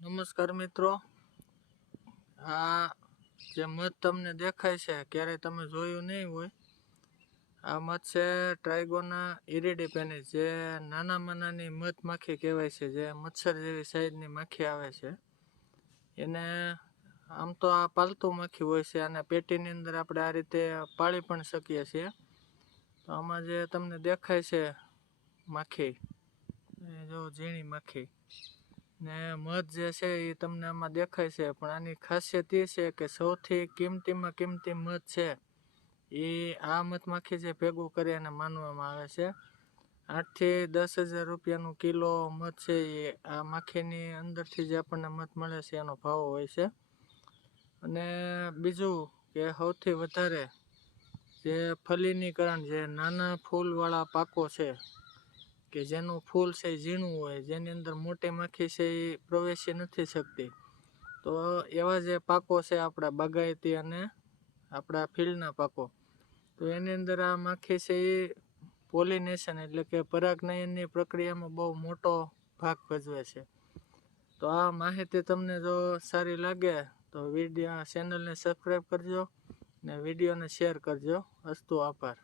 નમસ્કાર મિત્રો, આ જે મધ તમને દેખાય છે ક્યારેય તમે જોયું નહીં હોય. આ મધ છે ટ્રાઇગોના ઇરિડિપેનિસ, જે નાનામાં નાની મધ માખી કહેવાય છે, જે મચ્છર જેવી સાઈઝની માખી આવે છે. એને આમ તો આ પાલતુ માખી હોય છે, અને પેટીની અંદર આપણે આ રીતે પાળી પણ શકીએ છીએ. તો આમાં જે તમને દેખાય છે માખી, એ જો ઝીણી માખી ને મધ જે છે એ તમને આમાં દેખાય છે, પણ આની ખાસિયત એ છે કે સૌથી કિંમતીમાં કિંમતી મધ છે એ આ મધમાખી જે ભેગું કરે એને માનવામાં આવે છે. 8 થી 10,000 રૂપિયાનું કિલો મધ છે એ આ માખીની અંદરથી જે આપણને મધ મળે છે એનો ભાવ હોય છે. અને બીજું કે સૌથી વધારે જે ફલિનીકરણ, જે નાના ફૂલવાળા પાકો છે કે જેનું ફૂલ છે એ ઝીણું હોય, જેની અંદર મોટી માખી છે એ પ્રવેશી નથી શકતી, તો એવા જે પાકો છે આપણા બાગાયતી અને આપણા ફિલ્ડના પાકો, તો એની અંદર આ માખી છે એ પોલિનેશન એટલે કે પરાગનયનની પ્રક્રિયામાં બહુ મોટો ભાગ ભજવે છે. તો આ માહિતી તમને જો સારી લાગે તો ચેનલને સબસ્ક્રાઈબ કરજો ને વિડીયોને શેર કરજો. અસ્તુ, આભાર.